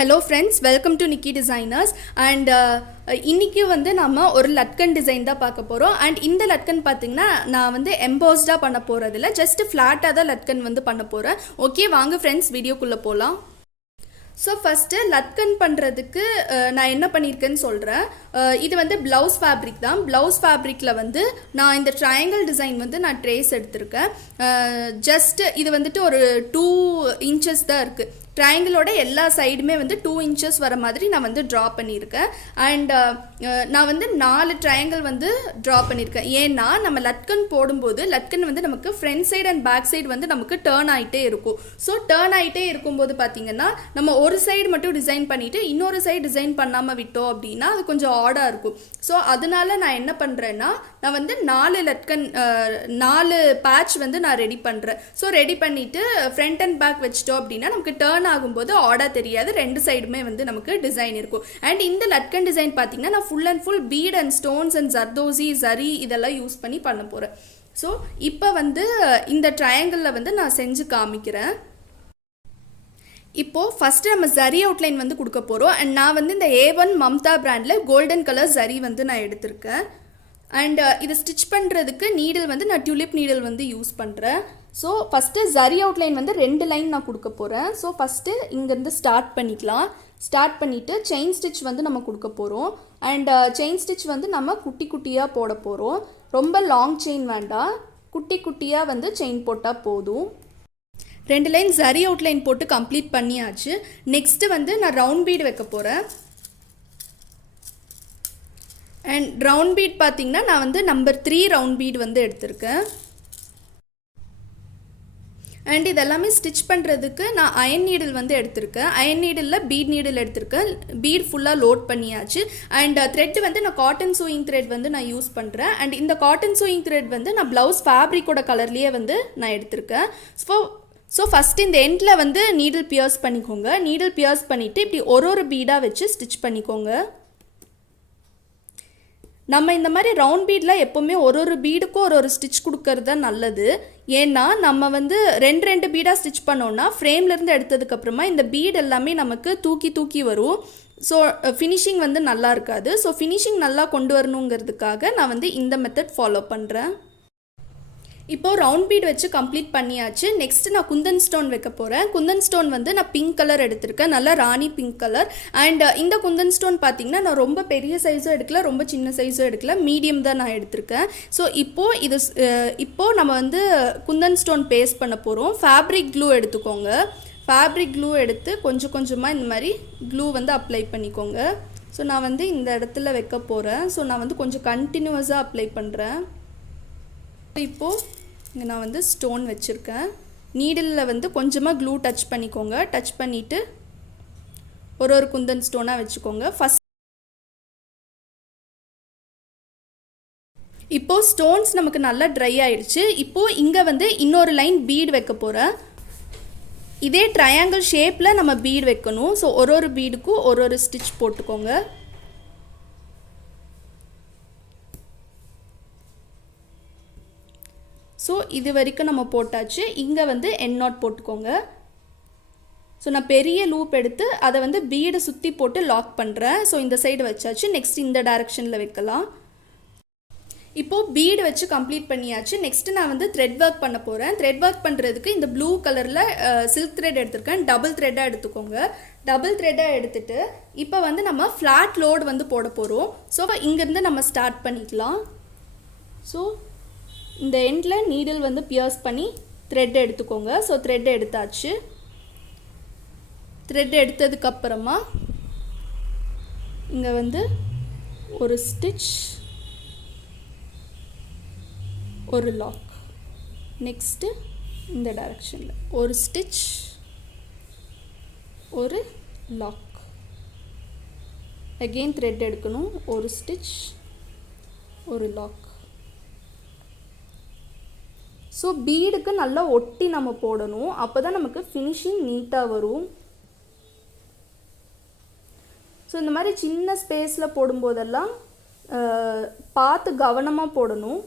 Hello friends, welcome to nikidesigners and இன்னைக்கு வந்து நம்ம ஒரு latkan design தான் பார்க்க போறோம் and இந்த latkan பாத்தீங்கன்னா நான் வந்து embossed பண்ண போறது இல்ல just flat தான் latkan வந்து பண்ண போறேன். ஓகே வாங்க friends வீடியோக்குள்ள போலாம். ஸோ ஃபஸ்ட்டு லட்கன் பண்ணுறதுக்கு நான் என்ன பண்ணியிருக்கேன்னு சொல்கிறேன். இது வந்து ப்ளவுஸ் ஃபேப்ரிக் தான். ப்ளவுஸ் ஃபேப்ரிக்கில் வந்து நான் இந்த ட்ரையாங்கிள் டிசைன் வந்து நான் ட்ரேஸ் எடுத்திருக்கேன். ஜஸ்ட் இது வந்துட்டு ஒரு 2 inches தான் இருக்குது. ட்ரையாங்கிளோட எல்லா சைடுமே வந்து 2 inches வர மாதிரி நான் வந்து ட்ரா பண்ணியிருக்கேன். அண்ட் நான் வந்து 4 ட்ரையாங்கிள் வந்து ட்ரா பண்ணியிருக்கேன். ஏன்னா நம்ம லட்கன் போடும்போது லட்கன் வந்து நமக்கு front side and back side வந்து நமக்கு டேர்ன் ஆகிட்டே இருக்கும். ஸோ டேர்ன் ஆகிட்டே இருக்கும்போது பார்த்தீங்கன்னா நம்ம ஒரு சைடு மட்டும் டிசைன் பண்ணிவிட்டு இன்னொரு சைடு டிசைன் பண்ணாமல் விட்டோம் அப்படின்னா அது கொஞ்சம் ஆடாக இருக்கும். ஸோ அதனால நான் என்ன பண்ணுறேன்னா நான் வந்து 4 லட்கன் 4 பேட்ச் வந்து நான் ரெடி பண்ணுறேன். ஸோ ரெடி பண்ணிவிட்டு ஃப்ரண்ட் அண்ட் பேக் வச்சிட்டோம் அப்படின்னா நமக்கு டேர்ன் ஆகும்போது ஆடா தெரியாது, ரெண்டு சைடுமே வந்து நமக்கு டிசைன் இருக்கும். அண்ட் இந்த லட்கன் டிசைன் பார்த்தீங்கன்னா நான் full and full bead and stones and zardozi zari இதெல்லாம் யூஸ் பண்ணி பண்ண போகிறேன். ஸோ இப்போ வந்து இந்த ட்ரையாங்கிளில் வந்து நான் செஞ்சு காமிக்கிறேன். இப்போது ஃபஸ்ட்டு நம்ம ஜரி அவுட்லைன் வந்து கொடுக்க போகிறோம். அண்ட் நான் வந்து இந்த A1 மம்தா பிராண்டில் கோல்டன் கலர் ஜரி வந்து நான் எடுத்திருக்கேன். அண்ட் இதை ஸ்டிச் பண்ணுறதுக்கு நீடில் வந்து நான் டியூலிப் நீடில் வந்து யூஸ் பண்ணுறேன். ஸோ ஃபஸ்ட்டு ஜரி அவுட்லைன் வந்து 2 லைன் நான் கொடுக்க போகிறேன். ஸோ ஃபஸ்ட்டு இங்கேருந்து ஸ்டார்ட் பண்ணிக்கலாம். ஸ்டார்ட் பண்ணிவிட்டு செயின் ஸ்டிச் வந்து நம்ம கொடுக்க போகிறோம். அண்ட் செயின் ஸ்டிச் வந்து நம்ம குட்டி குட்டியாக போட போகிறோம். ரொம்ப லாங் செயின் வேண்டாம், குட்டி குட்டியாக வந்து செயின் போட்டால் போதும். 2 லைன் ஜரி அவுட்லைன் போட்டு கம்ப்ளீட் பண்ணியாச்சு. நெக்ஸ்ட்டு வந்து நான் ரவுண்ட் பீட் வைக்க போகிறேன். அண்ட் ரவுண்ட் பீட் பார்த்திங்கன்னா நான் வந்து நம்பர் 3 ரவுண்ட் பீட் வந்து எடுத்திருக்கேன். அண்ட் இதெல்லாமே ஸ்டிச் பண்ணுறதுக்கு நான் அயன் நீடில் வந்து எடுத்திருக்கேன். அயன் நீடிலில் பீட் நீடில் எடுத்திருக்கேன். பீட் ஃபுல்லாக லோட் பண்ணியாச்சு. அண்ட் த்ரெட் வந்து நான் காட்டன் சூயிங் த்ரெட் வந்து நான் யூஸ் பண்ணுறேன். அண்ட் இந்த காட்டன் சூயிங் த்ரெட் வந்து நான் ப்ளவுஸ் ஃபேப்ரிக்கோட கலர்லேயே வந்து நான் எடுத்திருக்கேன். ஸோ ஃபஸ்ட் இந்த எண்டில் வந்து நீடில் பியர்ஸ் பண்ணிக்கோங்க. நீடில் பியர்ஸ் பண்ணிவிட்டு இப்படி ஒரு பீடாக வச்சு ஸ்டிச் பண்ணிக்கோங்க. நம்ம இந்த மாதிரி ரவுண்ட் பீடில் எப்போவுமே ஒரு பீடுக்கும் ஒரு ஸ்டிச் கொடுக்கறது தான் நல்லது. ஏன்னா நம்ம வந்து 2 பீடாக ஸ்டிச் பண்ணோன்னா ஃப்ரேம்லேருந்து எடுத்ததுக்கப்புறமா இந்த பீட் எல்லாமே நமக்கு தூக்கி வரும். ஸோ ஃபினிஷிங் வந்து நல்லா இருக்காது. ஸோ ஃபினிஷிங் நல்லா கொண்டு வரணுங்கிறதுக்காக நான் வந்து இந்த மெத்தட் ஃபாலோ பண்ணுறேன். இப்போது ரவுண்ட் பீட் வச்சு கம்ப்ளீட் பண்ணியாச்சு. நெக்ஸ்ட்டு நான் குந்தன் ஸ்டோன் வைக்க போகிறேன். குந்தன் ஸ்டோன் வந்து நான் பிங்க் கலர் எடுத்திருக்கேன், நல்லா ராணி பிங்க் கலர். அண்ட் இந்த குந்தன் ஸ்டோன் பார்த்திங்கன்னா நான் ரொம்ப பெரிய சைஸும் எடுக்கல, ரொம்ப சின்ன சைஸும் எடுக்கல, மீடியம் தான் நான் எடுத்திருக்கேன். ஸோ இப்போது நம்ம வந்து குந்தன் ஸ்டோன் பேஸ்ட் பண்ண போகிறோம். ஃபேப்ரிக் க்ளூ எடுத்துக்கோங்க. ஃபேப்ரிக் க்ளூ எடுத்து கொஞ்சம் கொஞ்சமாக இந்த மாதிரி க்ளூ வந்து அப்ளை பண்ணிக்கோங்க. ஸோ நான் வந்து இந்த இடத்துல வைக்க போகிறேன். ஸோ நான் வந்து கொஞ்சம் கண்டினியூஸாக அப்ளை பண்ணுறேன். இப்போது இங்கே நான் வந்து ஸ்டோன் வச்சுருக்கேன். நீடிலில் வந்து கொஞ்சமாக க்ளூ டச் பண்ணிக்கோங்க. டச் பண்ணிவிட்டு ஒரு குந்தன் ஸ்டோனாக வச்சுக்கோங்க. இப்போது ஸ்டோன்ஸ் நமக்கு நல்லா ட்ரை ஆயிடுச்சு. இப்போது இங்கே வந்து இன்னொரு லைன் பீட் வைக்க போகிறேன். இதே ட்ரையாங்கிள் ஷேப்பில் நம்ம பீட் வைக்கணும். ஸோ ஒரு பீடுக்கும் ஒரு ஸ்டிச் போட்டுக்கோங்க. ஸோ இது வரைக்கும் நம்ம போட்டாச்சு. இங்கே வந்து எண்ட் நாட் போட்டுக்கோங்க. ஸோ நான் பெரிய லூப் எடுத்து அதை வந்து பீடை சுற்றி போட்டு லாக் பண்ணுறேன். ஸோ இந்த சைடு வச்சாச்சு. நெக்ஸ்ட் இந்த டைரெக்ஷனில் வைக்கலாம். இப்போது பீடு வச்சு கம்ப்ளீட் பண்ணியாச்சு. நெக்ஸ்ட்டு நான் வந்து த்ரெட் ஒர்க் பண்ண போகிறேன். த்ரெட் ஒர்க் பண்ணுறதுக்கு இந்த ப்ளூ கலரில் சில்க் த்ரெட் எடுத்திருக்கேன். டபுள் த்ரெட்டாக எடுத்துக்கோங்க. டபுள் த்ரெட்டாக எடுத்துகிட்டு இப்போ வந்து நம்ம ஃப்ளாட் லோடு வந்து போட போகிறோம். ஸோ இங்கேருந்து நம்ம ஸ்டார்ட் பண்ணிக்கலாம். ஸோ இந்த எண்டில் நீடில் வந்து பியர்ஸ் பண்ணி த்ரெட் எடுத்துக்கோங்க. ஸோ த்ரெட் எடுத்தாச்சு. த்ரெட் எடுத்ததுக்கப்புறமா இங்கே வந்து ஒரு ஸ்டிச், ஒரு லாக். நெக்ஸ்ட்டு இந்த டைரெக்ஷனில் ஒரு ஸ்டிச், ஒரு லாக். அகெயின் த்ரெட் எடுக்கணும். ஒரு ஸ்டிச், ஒரு லாக். ஸோ பீடுக்கு நல்லா ஒட்டி நம்ம போடணும். அப்போ தான் நமக்கு ஃபினிஷிங் நீட்டாக வரும். ஸோ இந்த மாதிரி சின்ன ஸ்பேஸில் போடும்போதெல்லாம் பார்த்து கவனமாக போடணும்.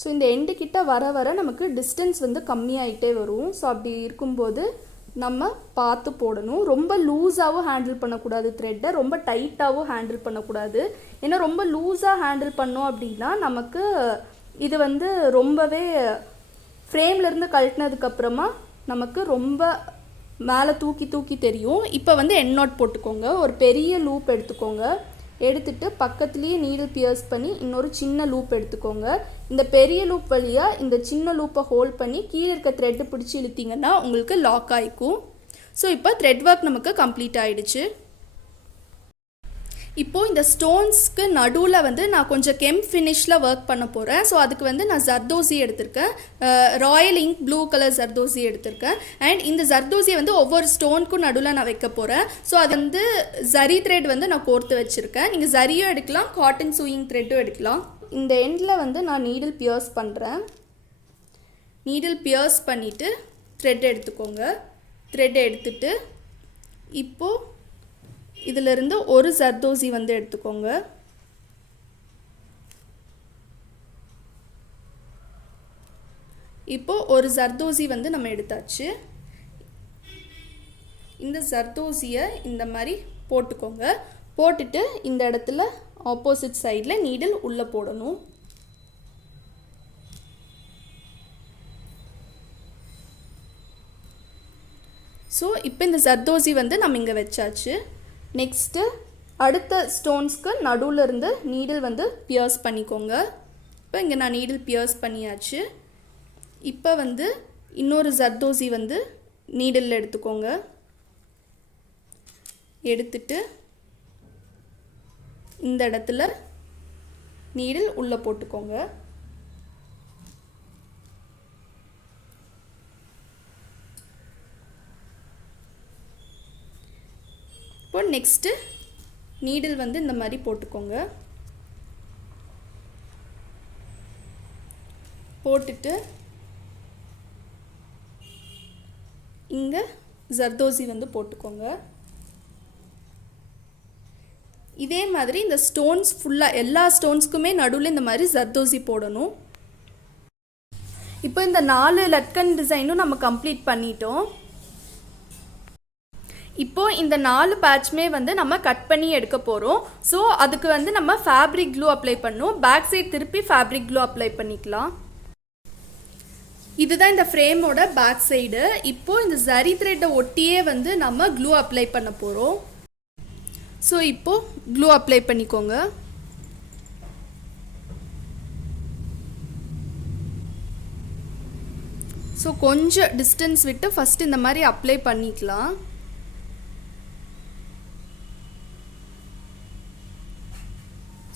ஸோ இந்த எண்டு கிட்ட வர வர நமக்கு டிஸ்டன்ஸ் வந்து கம்மியாயிட்டே வரும். ஸோ அப்படி இருக்கும்போது நம்ம பார்த்து போடணும். ரொம்ப லூஸாகவும் ஹேண்டில் பண்ணக்கூடாது த்ரெட்டை, ரொம்ப டைட்டாகவும் ஹேண்டில் பண்ணக்கூடாது. ஏன்னா ரொம்ப லூஸாக ஹேண்டில் பண்ணோம் அப்படின்னா நமக்கு இது வந்து ரொம்பவே ஃப்ரேம்லேருந்து கழட்டினதுக்கப்புறமா நமக்கு ரொம்ப மேலே தூக்கி தூக்கி தெரியும். இப்போ வந்து எண்ட் நாட் போட்டுக்கோங்க. ஒரு பெரிய லூப் எடுத்துக்கோங்க. எடுத்துட்டு பக்கத்துலேயே நீடில் பியர்ஸ் பண்ணி இன்னொரு சின்ன லூப் எடுத்துக்கோங்க. இந்த பெரிய லூப் வழியாக இந்த சின்ன லூப்பை ஹோல்ட் பண்ணி கீழே இருக்க த்ரெட்டு பிடிச்சி இழுத்தீங்கன்னா உங்களுக்கு லாக் ஆகிக்கும். ஸோ இப்போ த்ரெட் ஒர்க் நமக்கு கம்ப்ளீட் ஆகிடுச்சு. இப்போது இந்த ஸ்டோன்ஸ்க்கு நடுவில் வந்து நான் கொஞ்சம் கெம் ஃபினிஷில் ஒர்க் பண்ண போகிறேன். ஸோ அதுக்கு வந்து நான் ஜர்தோசி எடுத்திருக்கேன். Royal ink blue colour zardozi எடுத்திருக்கேன். அண்ட் இந்த ஜர்தோசியை வந்து ஒவ்வொரு ஸ்டோனுக்கும் நடுவில் நான் வைக்க போகிறேன். ஸோ அது வந்து ஜரி த்ரெட் வந்து நான் கோர்த்து வச்சுருக்கேன். நீங்கள் ஜரியும் எடுக்கலாம், காட்டன் சூயிங் த்ரெட்டும் எடுக்கலாம். இந்த எண்டில் வந்து நான் நீடில் பியர்ஸ் பண்ணுறேன். நீடில் பியர்ஸ் பண்ணிவிட்டு த்ரெட் எடுத்துக்கோங்க. த்ரெட் எடுத்துட்டு இப்போது இதிலிருந்து ஒரு ஜர்தோசி வந்து எடுத்துக்கோங்க. இப்போது ஒரு ஜர்தோசி வந்து நம்ம எடுத்தாச்சு. இந்த ஜர்தோசியை இந்த மாதிரி போட்டுக்கோங்க. போட்டுட்டு இந்த இடத்துல ஆப்போசிட் சைடில் நீடில் உள்ளே போடணும். ஸோ இப்போ இந்த ஜர்தோசி வந்து நம்ம இங்கே வச்சாச்சு. நெக்ஸ்ட்டு அடுத்த ஸ்டோன்ஸ்க்கு நடுவில் இருந்து நீடில் வந்து பியர்ஸ் பண்ணிக்கோங்க. இப்போ இங்கே நான் நீடில் பியர்ஸ் பண்ணியாச்சு. இப்போ வந்து இன்னொரு ஜர்தோசி வந்து நீடில் எடுத்துக்கோங்க. எடுத்துட்டு இந்த இடத்துல நீடில் உள்ளே போட்டுக்கோங்க. இப்போ நெக்ஸ்ட்டு நீடில் வந்து இந்த மாதிரி போட்டுக்கோங்க. போட்டுட்டு இங்கே ஜர்தோசி வந்து போட்டுக்கோங்க. இதே மாதிரி இந்த ஸ்டோன்ஸ் ஃபுல்லாக எல்லா ஸ்டோன்ஸ்க்குமே நடுவில் இந்த மாதிரி ஜர்தோசி போடணும். இப்போ இந்த 4 லட்கன் டிசைனும் நம்ம கம்ப்ளீட் பண்ணிட்டோம். இப்போது இந்த 4 பேட்ச்மே வந்து நம்ம கட் பண்ணி எடுக்க போகிறோம். ஸோ அதுக்கு வந்து நம்ம ஃபேப்ரிக் க்ளூ அப்ளை பண்ணணும். பேக் சைட் திருப்பி ஃபேப்ரிக் க்ளூ அப்ளை பண்ணிக்கலாம். இதுதான் இந்த ஃப்ரேமோட பேக் சைடு. இப்போது இந்த ஜரி த்ரெட்டை ஒட்டியே வந்து நம்ம க்ளூ அப்ளை பண்ண போகிறோம். ஸோ இப்போது க்ளூ அப்ளை பண்ணிக்கோங்க. ஸோ கொஞ்சம் டிஸ்டன்ஸ் விட்டு ஃபஸ்ட்டு இந்த மாதிரி அப்ளை பண்ணிக்கலாம்.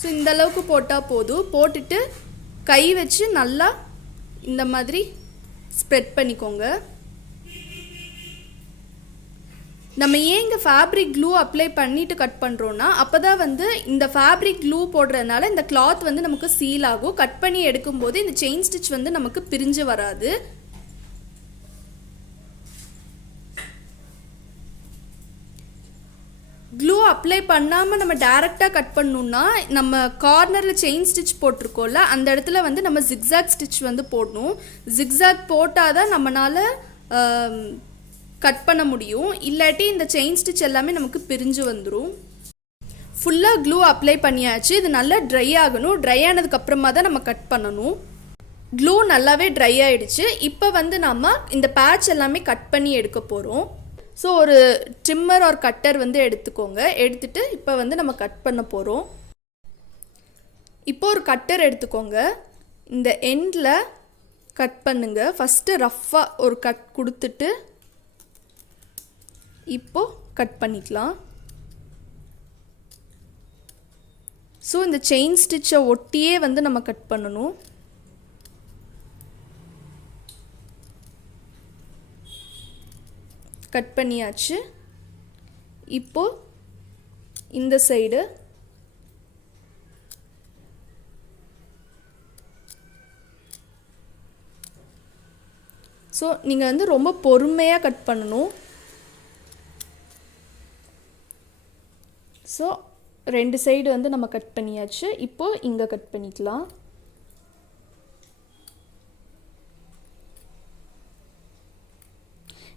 ஸோ இந்த அளவுக்கு போட்டால் போதும். போட்டுட்டு கை வச்சு நல்லா இந்த மாதிரி ஸ்ப்ரெட் பண்ணிக்கோங்க. நம்ம ஏன் இங்கே ஃபேப்ரிக் க்ளூ அப்ளை பண்ணிவிட்டு கட் பண்ணுறோன்னா அப்போ தான் வந்து இந்த ஃபேப்ரிக் க்ளூ போடுறதுனால இந்த கிளாத் வந்து நமக்கு சீல் ஆகும். கட் பண்ணி எடுக்கும்போது இந்த செயின் ஸ்டிச் வந்து நமக்கு பிரிஞ்சு வராது. க்ளூ அப்ளை பண்ணாமல் நம்ம டேரெக்டாக கட் பண்ணணுன்னா நம்ம கார்னரில் செயின் ஸ்டிச் போட்டிருக்கோம்ல அந்த இடத்துல வந்து நம்ம ஜிக்ஸாக் ஸ்டிச் வந்து போடணும். ஜிக்ஸாக் போட்டால் தான் நம்மளால் கட் பண்ண முடியும். இல்லாட்டி இந்த செயின் ஸ்டிச் எல்லாமே நமக்கு பிரிஞ்சு வந்துடும். ஃபுல்லாக க்ளூ அப்ளை பண்ணியாச்சு. இது நல்லா ட்ரை ஆகணும். ட்ரை ஆனதுக்கப்புறமா தான் நம்ம கட் பண்ணணும். க்ளூ நல்லாவே ட்ரை ஆகிடுச்சு. இப்போ வந்து நம்ம இந்த பேட்ச் எல்லாமே கட் பண்ணி எடுக்க போகிறோம். ஸோ ஒரு ட்ரிம்மர் ஆர் கட்டர் வந்து எடுத்துக்கோங்க. எடுத்துகிட்டு இப்போ வந்து நம்ம கட் பண்ண போகிறோம். இப்போ ஒரு கட்டர் எடுத்துக்கோங்க. இந்த எண்டில் கட் பண்ணுங்க. ஃபஸ்ட்டு ரஃப்பாக ஒரு கட் கொடுத்துட்டு இப்போது கட் பண்ணிக்கலாம். ஸோ இந்த செயின் ஸ்டிச்சை ஒட்டியே வந்து நம்ம கட் பண்ணணும். கட் பண்ணியாச்சு. இப்போது இந்த சைடு ஸோ நீங்கள் வந்து ரொம்ப பொறுமையாக கட் பண்ணணும். ஸோ 2 சைடு வந்து நம்ம கட் பண்ணியாச்சு. இப்போது இங்கே கட் பண்ணிக்கலாம்.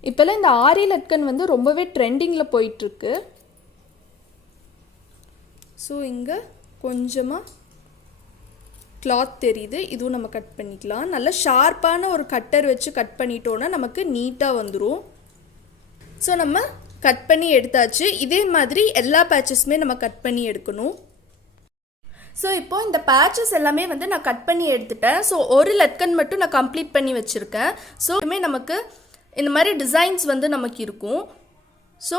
இப்போல்லாம் இந்த ஆரி லட்கன் வந்து ரொம்பவே ட்ரெண்டிங்கில் போயிட்டுருக்கு. ஸோ இங்கே கொஞ்சமாக கிளாத் தெரியுது, இதுவும் நம்ம கட் பண்ணிக்கலாம். நல்லா ஷார்ப்பான ஒரு கட்டர் வச்சு கட் பண்ணிட்டோன்னா நமக்கு நீட்டாக வந்துடும். ஸோ நம்ம கட் பண்ணி எடுத்தாச்சு. இதே மாதிரி எல்லா பேட்சஸுமே நம்ம கட் பண்ணி எடுக்கணும். ஸோ இப்போது இந்த பேட்சஸ் எல்லாமே வந்து நான் கட் பண்ணி எடுத்துட்டேன். ஸோ ஒரு லட்கன் மட்டும் நான் கம்ப்ளீட் பண்ணி வச்சுருக்கேன். ஸோ நமக்கு இந்த மாதிரி டிசைன்ஸ் வந்து நமக்கு இருக்கும். ஸோ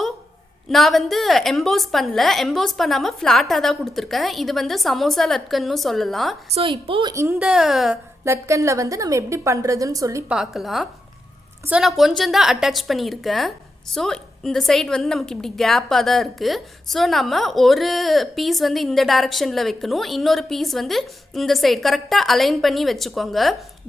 நான் வந்து எம்போஸ் பண்ணல, எம்போஸ் பண்ணாமல் ஃப்ளாட்டாக தான் கொடுத்துருக்கேன். இது வந்து சமோசா லட்கன்னு சொல்லலாம். ஸோ இப்போது இந்த லட்கனில் வந்து நம்ம எப்படி பண்ணுறதுன்னு சொல்லி பார்க்கலாம். ஸோ நான் கொஞ்சம் தான் அட்டாச் பண்ணியிருக்கேன். ஸோ இந்த சைடு வந்து நமக்கு இப்படி கேப்பாக தான் இருக்குது. ஸோ நம்ம ஒரு பீஸ் வந்து இந்த டைரக்ஷனில் வைக்கணும், இன்னொரு பீஸ் வந்து இந்த சைடு கரெக்டாக அலைன் பண்ணி வச்சுக்கோங்க.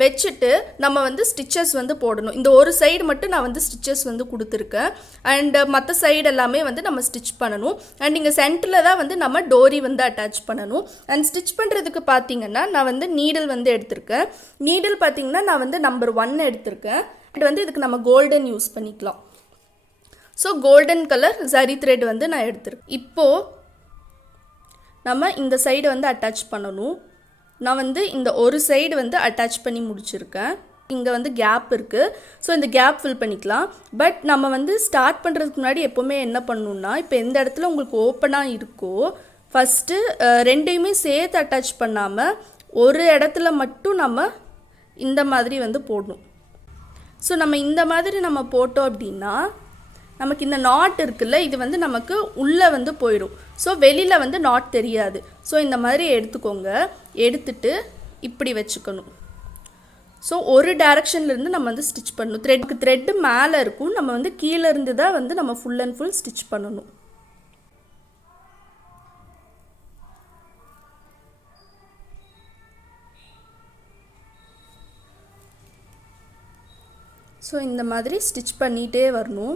வச்சுட்டு நம்ம வந்து ஸ்டிச்சஸ் வந்து போடணும். இந்த ஒரு சைடு மட்டும் நான் வந்து ஸ்டிச்சஸ் வந்து கொடுத்துருக்கேன். அண்ட் மற்ற சைடு எல்லாமே வந்து நம்ம ஸ்டிச் பண்ணணும். அண்ட் இங்கே சென்டரில் தான் வந்து நம்ம டோரி வந்து அட்டாச் பண்ணணும். அண்ட் ஸ்டிச் பண்ணுறதுக்கு பார்த்தீங்கன்னா நான் வந்து நீடில் வந்து எடுத்திருக்கேன். நீடில் பார்த்தீங்கன்னா நான் வந்து நம்பர் 1 எடுத்திருக்கேன். அண்ட் வந்து இதுக்கு நம்ம கோல்டன் யூஸ் பண்ணிக்கலாம். So golden colour zari thread வந்து நான் எடுத்துருக்கேன். இப்போது நம்ம இந்த சைடு வந்து அட்டாச் பண்ணணும். நான் வந்து இந்த ஒரு சைடு வந்து அட்டாச் பண்ணி முடிச்சிருக்கேன். இங்கே வந்து கேப் இருக்குது. ஸோ இந்த கேப் ஃபில் பண்ணிக்கலாம். பட் நம்ம வந்து ஸ்டார்ட் பண்ணுறதுக்கு முன்னாடி எப்போவுமே என்ன பண்ணணுன்னா, இப்போ எந்த இடத்துல உங்களுக்கு ஓப்பனாக இருக்கோ ஃபஸ்ட்டு ரெண்டையுமே சேர்த்து அட்டாச் பண்ணாமல் ஒரு இடத்துல மட்டும் நம்ம இந்த மாதிரி வந்து போடணும். ஸோ நம்ம இந்த மாதிரி நம்ம போட்டோம் அப்படின்னா நமக்கு இந்த நாட் இருக்குல்ல, இது வந்து நமக்கு உள்ளே வந்து போயிடும். ஸோ வெளியில் வந்து நாட் தெரியாது. ஸோ இந்த மாதிரி எடுத்துக்கோங்க. எடுத்துட்டு இப்படி வச்சுக்கணும். ஸோ ஒரு டைரக்ஷன்லேருந்து நம்ம வந்து ஸ்டிச் பண்ணணும். த்ரெட்டு மேலே இருக்கும், நம்ம வந்து கீழே இருந்து தான் வந்து நம்ம ஃபுல் அண்ட் ஃபுல் ஸ்டிச் பண்ணணும். ஸோ இந்த மாதிரி ஸ்டிச் பண்ணிகிட்டே வரணும்.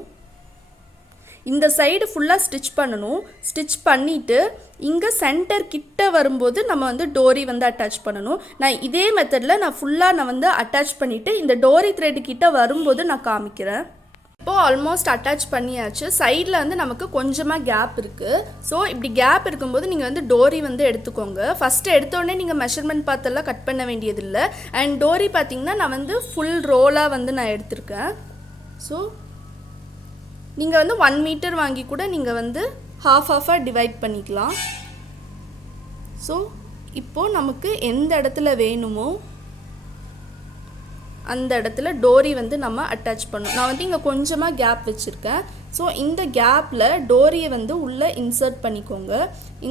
இந்த சைடு ஃபுல்லாக ஸ்டிச் பண்ணணும். ஸ்டிச் பண்ணிவிட்டு இங்கே சென்டர் கிட்ட வரும்போது நம்ம வந்து டோரி வந்து அட்டாச் பண்ணணும். நான் இதே மெத்தடில் நான் ஃபுல்லாக வந்து அட்டாச் பண்ணிவிட்டு இந்த டோரி த்ரெட் கிட்ட வரும்போது நான் காமிக்கிறேன். இப்போது ஆல்மோஸ்ட் அட்டாச் பண்ணியாச்சு. சைடில் வந்து நமக்கு கொஞ்சமாக கேப் இருக்குது. ஸோ இப்படி கேப் இருக்கும்போது நீங்கள் வந்து டோரி வந்து எடுத்துக்கோங்க. ஃபஸ்ட்டு எடுத்தோடனே நீங்கள் மெஷர்மெண்ட் பார்த்தெல்லாம் கட் பண்ண வேண்டியதில்லை. அண்ட் டோரி பார்த்திங்கன்னா நான் வந்து ஃபுல் ரோலாக வந்து நான் எடுத்திருக்கேன். ஸோ நீங்கள் வந்து 1 மீட்டர் வாங்கி கூட நீங்கள் வந்து ஹாஃபாக டிவைட் பண்ணிக்கலாம். ஸோ இப்போது நமக்கு எந்த இடத்துல வேணுமோ அந்த இடத்துல டோரி வந்து நம்ம அட்டாச் பண்ணணும். நான் வந்து இங்கே கொஞ்சமாக கேப் வச்சுருக்கேன். ஸோ இந்த கேப்பில் டோரியை வந்து உள்ளே இன்சர்ட் பண்ணிக்கோங்க.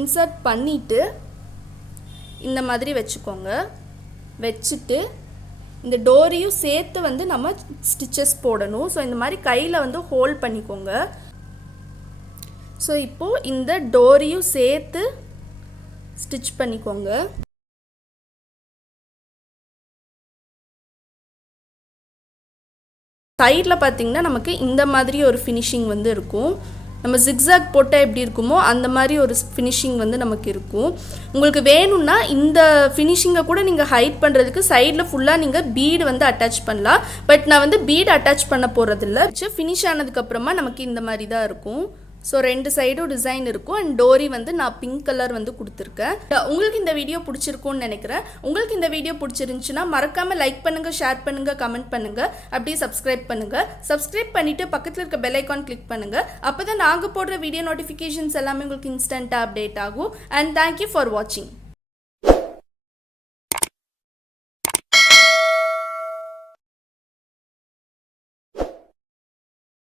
இன்சர்ட் பண்ணிவிட்டு இந்த மாதிரி வச்சுக்கோங்க. வச்சுட்டு இந்த டோரியும் சேர்த்து வந்து நம்ம ஸ்டிச்சஸ் போடணும். ஸோ இந்த மாதிரி கையில் வந்து ஹோல்ட் பண்ணிக்கோங்க. ஸோ இப்போது இந்த டோரியும் சேர்த்து ஸ்டிச் பண்ணிக்கோங்க. சைடில் பார்த்திங்கன்னா நமக்கு இந்த மாதிரி ஒரு ஃபினிஷிங் வந்து இருக்கும். நம்ம ஜிக்ஸாக் போட்டால் எப்படி இருக்குமோ அந்த மாதிரி ஒரு ஃபினிஷிங் வந்து நமக்கு இருக்கும். உங்களுக்கு வேணும்னா இந்த ஃபினிஷிங்கை கூட நீங்கள் ஹைட் பண்ணுறதுக்கு சைடில் ஃபுல்லாக நீங்கள் பீடு வந்து அட்டாச் பண்ணலாம். பட் நான் வந்து பீடு அட்டாச் பண்ண போகிறதில்ல. ஃபினிஷ் ஆனதுக்கப்புறமா நமக்கு இந்த மாதிரி தான் இருக்கும். ஸோ 2 சைடும் டிசைன் இருக்கும். அண்ட் டோரி வந்து நான் பிங்க் கலர் வந்து கொடுத்துருக்கேன். உங்களுக்கு இந்த வீடியோ பிடிச்சிருக்கும்னு நினைக்கிறேன். உங்களுக்கு இந்த வீடியோ பிடிச்சிருந்துச்சுன்னா மறக்காமல் லைக் பண்ணுங்கள், ஷேர் பண்ணுங்கள், கமெண்ட் பண்ணுங்கள், அப்படியே சப்ஸ்கிரைப் பண்ணுங்கள். சப்ஸ்கிரைப் பண்ணிவிட்டு பக்கத்தில் இருக்க பெல் ஐக்கான் கிளிக் பண்ணுங்கள். அப்போ தான் நாங்கள் போடுற வீடியோ நோட்டிஃபிகேஷன்ஸ் எல்லாமே உங்களுக்கு இன்ஸ்டண்ட்டாக அப்டேட் ஆகும். அண்ட் தேங்க்யூ ஃபார் வாட்சிங்.